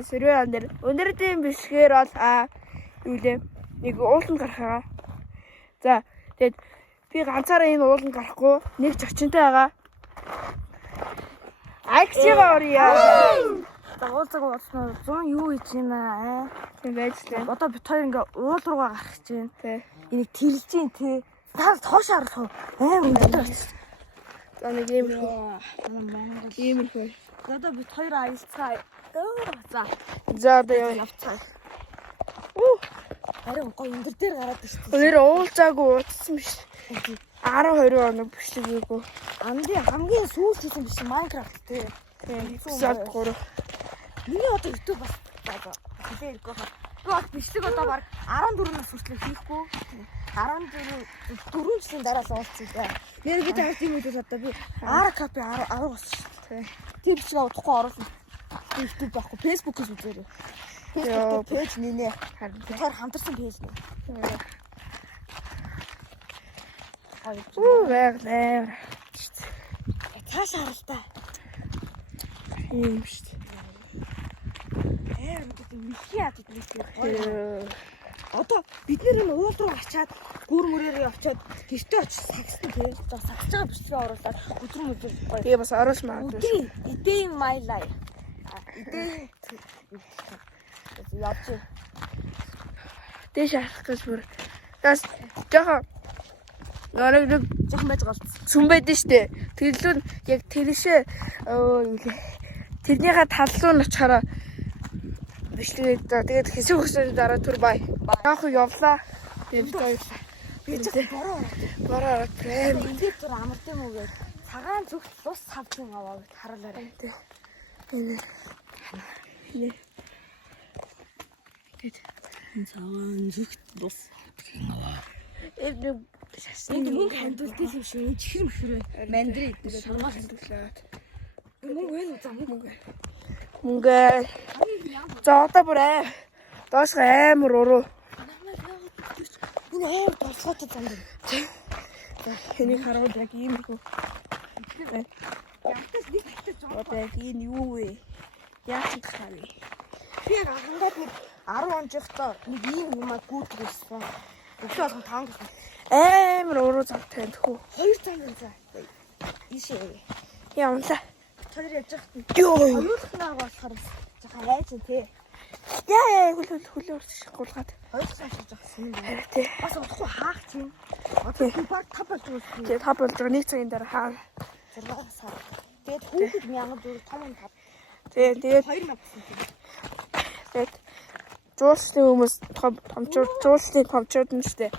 Сөрөө өндөр. Өнөөдрийн бишгээр бол юу лээ? Нэг ууланд гарахаа. За тэгээд би ганцаараа энэ ууланд гарахгүй нэг зочинтой байгаа. Аксигаа орё. Уулзаг уулснаа 100 юу хийж байна Тийм байж лээ. Одоо бит хоёр ингээ уул руугаа гарах гэж байна. Тий. Энийг тэлж гин тий. Таар тоош харах. Үнэтэй. За нэг иймэрхүү. Одоо бит хоёр аялцгаа. За одоо явцгаа. Харин гоо өндөр дээр гараад ирсэн. Өнөр уулзаагүй уудсан биш. 10-20 хоног бишлэггүй. Хамгийн сүүлд хийсэн биш Майнкрафт тий. Эпизод 3. Миний одоо YouTube бас хэлээгүй хаа. Би бол бичлэг одоо баг 14 нас хүртэл хийхгүй. 4 жилийн дараа л уулзсан дээ. Нэр би таарч юм уу одоо би Аракапи 10 болсон шүү дээ. Тэр бичлэг удахгүй оруулсан. YouTube байхгүй, Facebook-ээс үзээрэй. Facebook пэйж нийнэ. Тэр хамтарсан пэйж нэ. Вэглээ. Цааш харалтаа. Ийм шүү дээ. Одоо бид нэр энэ уул руу очиад гүр мөрөөр явчаад гэртээ очиж сагсна тий. Сагсаж байгаа бичлэгээ оруулаад өдрөн гоё. Тэгээ бас оруулж магадгүй. Идей my life. Идей явж. Дэш харах гэж бүр. Тас жоохон нэг жоохон байж галц. сүм байдэн штэ. Тэрлүүн яг тэршээ тэрнийхээ таллуу нь очихороо бичлэгээ тэгээд хэсэг хөсөний дараа түр бай. Яах вэ явлаа. Би ч бороо прем. ингээд түр амард юм уу гэж цагаан зүгт бус савчин аваа гэж харуулаарай. Энэ цагаан зүгт бус савчин аваа. энэ Энд мөнгө хандуулдаг юм шиг энэ чихэр мөхрөө мандрид шамаа хандуулаад. Мөнгө вэ за мөнгө. Мөнгө. За одоо бүр доош амар уруу. Энэ амар дорсоотой зам. За энийг харуул яг иймэрхүү. Ятас нэг хатаж Одоо яг энэ юу вэ? Яах вэ хавь? би хангаад нэг 10 он жихтаа нэг ийм юмаа гүйдэг байсан. Өглөө болгон 5 гэх. Амар уруу завтай тхүү. 2 цаг за. Ишээ. Явлаа. Тэр яж захт. Юу. Оюутнаа болохоор жоохон айж тий. Яа хөлөөрч гулгаад. 2 цаг шиж байгаа юм байна. Тий. Бас удахгүй хаах тийм. Одоо би баг тав болж байгаа. Тэгээ тав болж байгаа 1 цагийн дараа хаа. 6 сар. Тэгээд хүүхэд 1400 том юм тав. Тэгээд 2000. тэгээд жуулчны хүмүүс жуулчны томчууд нь штэ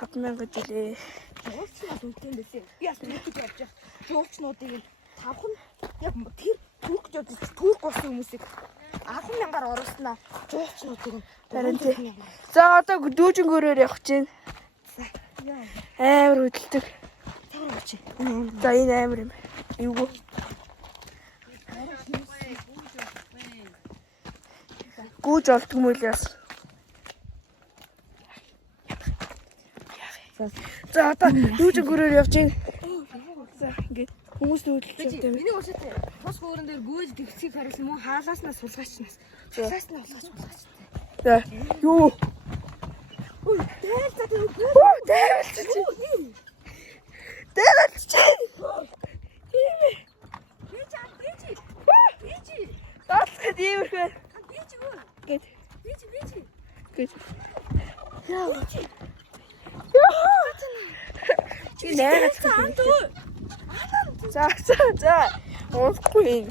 5000 жилээ. Жуулчнууд үнэтэй байлээ. Би бас YouTube явж байгаа. Жуулчнуудыг тавхан яг тэр түрк жуулч түрк болсон хүмүүсийг 10,000-аар оруулснаа жуулчнуудыг Харин тий. За одоо дүүжингөөрөөр явах чинь. Амар хөдөлдөг. тавар авч. За энэ амар юм. Эвгүй. Гүүж олдг юм уу яас. За одоо дүүжингөөрөөр явж чинь. За ингээд хүмүүс хөдөлдөг юм. Миний ууштай. Тус хөөрөн дээр гүйж тэгцгийг харуулсан мөн хаалааснаас сулгаачнаас. Хаалааснаа сулгаач. За юу? Ой, дээл за тэр үү? Дээл. Дээл. Бич. Тасгад иймэрхүү. Бич үү? Гэт. Бич. Гэт. Яа. Чи нэрээ цаанд үү? За. Уухгүй.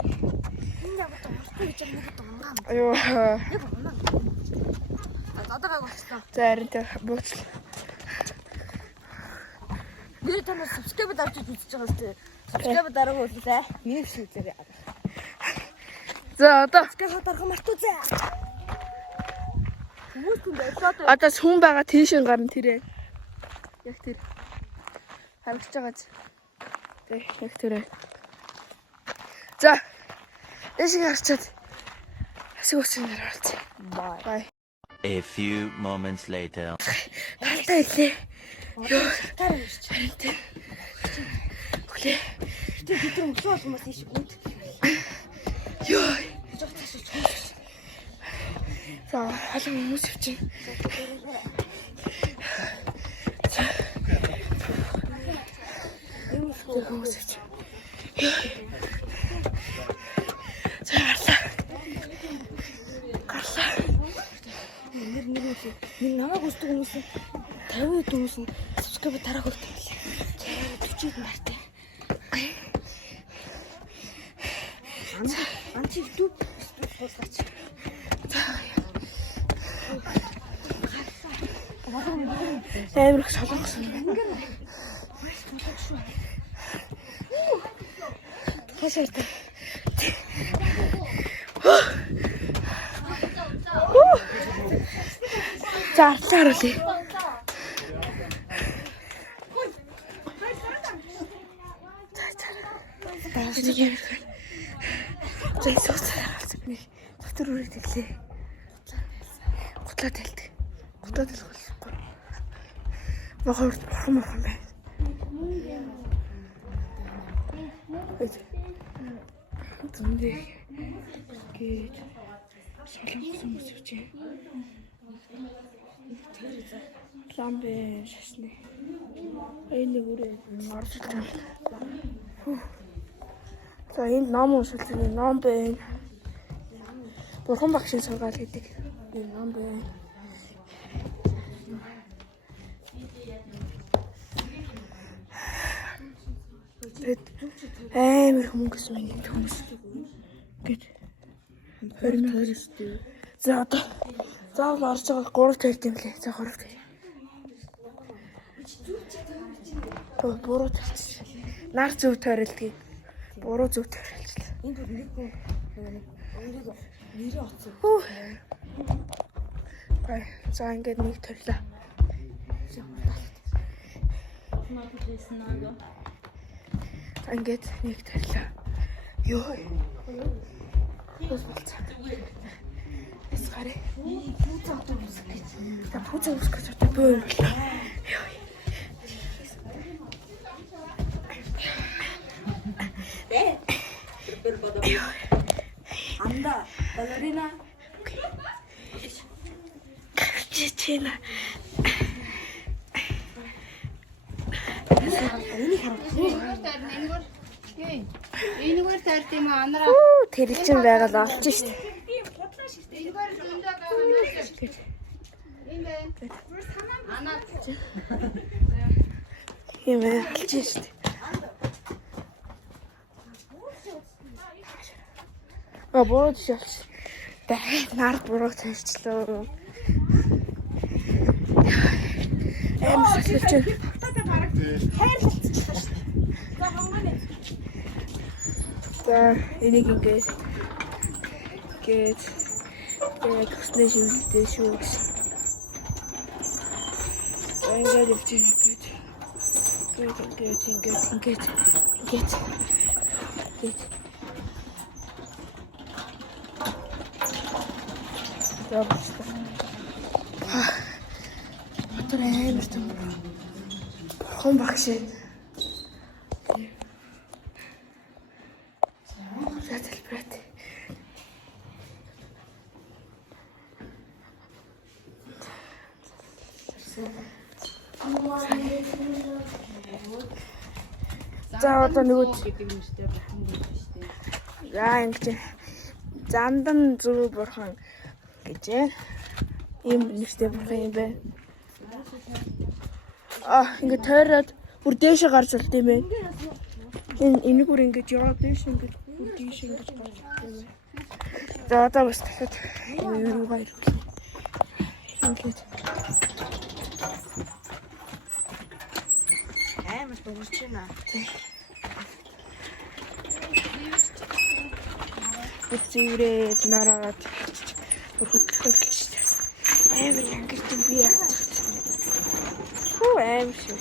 Энэ яг томртой гэж юм уу? Аюу. Яг унаа. Одоогоо болчихлоо. За харин бууцлаа. Нэр танаа subscribe авч үзэж байгаа шүү дээ. Subscribe дараагаа үзлээ. Миний шиг үзээрэй. За одоо Subscribe дараагаа мартуузаа. Хүмүүс түн эпизод одоо сүм байгаа тийшин гарна тэрэ. Яг тэр. Харагч байгаа ч. Тэг яг тэрэ. За. Эсийг харчаад. Хэсэг өчнөр оролцъё. Bye. A few moments later. Талтай илээ. Ёо, таар ирч. Харин Өглөө. Бид нар өглөө болгоомоос ийш гүйд. Ёо. За халуун хүмүүс явчих. Хүмүүс явчих. За гарлаа. Нэг намайг үздэг хүмүүс 50 хүмүүс нь subscribe тарах хүртэл. Тэр 40 хэдэн бартай. Анти YouTube болооч. Амар их солонгосон байна. Тэшэртэй. За артлаа харуулъя. Нэг юм. Зөвсөж хараад нэг доктор үрийг тэглээ. Гутлаа тэлдэг. Гутлаа тэлэх болохгүй. Мохор мохор байна. Зөндөө гээд солонгос хүмүүс явжээ. Ламбе шашны. Энэ үрээ орж ирсэн. За энд ном уншилж байгаа ном байна. Бурхан багшийн сургаал гэдэг ном байна. Амар хүмүүс байна хүмүүс. Гэт 20 шүү. За одоо заавал орж байгаа 3 тайлт юм лээ. За 3 тайлт. Буруу тайлт. Нар зөв тойролдгийг буруу зөв тойролцлоо. Энд нэг хүн өөрийгөө нэрээ оцсон. Бай. За ингээд нэг төрлөө. Ингээд нэг төрлөө. Йоо. Бас болцоо. Эсгарэ. За пүүцээ үсгэж одоо бөөн. Йоо. Анда балерина чичина Энэгээр тарт юм анараа. тэрэлчин байгаад олж штэ. Энэгээр зөндөө байгаа. Энэ байна. Анаа. Юм олж штэ. Буруу тийшэлж. Дахиад нард буруу тавьчлаа. Амар солилч. За энийг ингээд төснөө шивэлтэй шүү гэсэн. Ингээд явчих ингээд. За бasta. Тэр амар том. Бурхан багш. За тэлбэрät. За одоо нөгөө гэдэг юм шүү дээ. Бурхан гэж шүү дээ. За ингэж зандан зөв бурхан гэж ийм нэртэй бурхан юм байна. Ингээд тойроод бүр дээшээ гарч болт юм байна. Энийг бүр ингэж яваад дээш ингэж бүр дээш ингэж гарч болт юм байна. За одоо бас дахиад юу гайр. Ингээд амар дуурч байна. Үцээрээ нараад хөдөлгөөлчихсэн. Амар янгир тийм би яачих. Хөө амар шүү.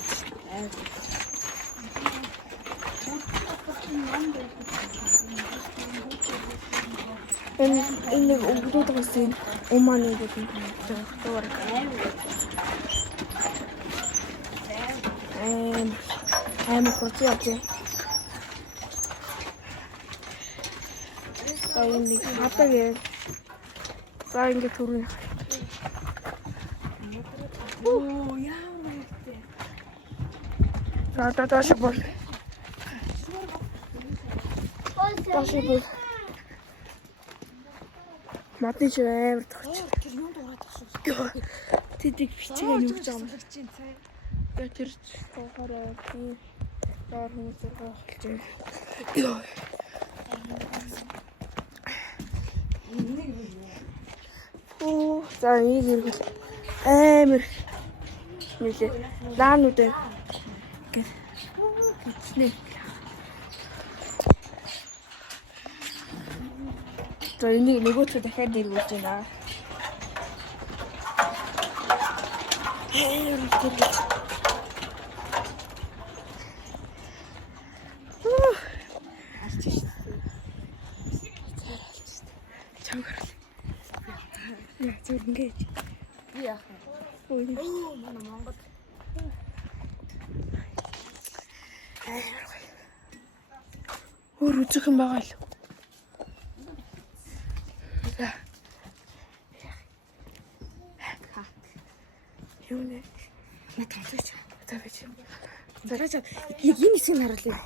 Энэ өнгөд гэсэн уманы гэдэг юм байна. амар хурц явжээ. Нэг хатаг За ингээд түрүүн. Оо яа хэрэгтэй. За доош бол. Доош бол. Модны ч амар тохч. Тэр юунд ураад тахшгүй. Тэдийг бичгээ нүгж байгаа юм. Чинь цай. Яг тэр тоохороо тийм доор хүмүүс зураг авах гэж байна. Оо, за нэг иргэл амар нэлээ лаанууд байна. Гэнэ. За энийг нөгөөдөө дахиад ирүүлж байна. Яа, зөв ингэж. Би яах вэ? Оо манай Монгол. Өөр үзэх юм байгаа л. Юу нэ? Наталж. Тавич. Зараач яг энэ хэсгийг харуулъя.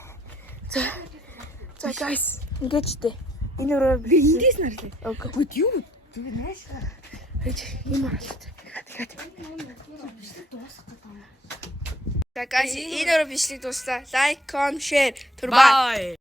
За guys, ингэж дээ. Энэ өрөө Би эндээс нарлаа. Окей. Юу? Зүг нааш. Гэж юм харуулт. Тэгэхээр. За guys, энэ өрөө бичлэг дуслаа. Like, comment, share. Турбай.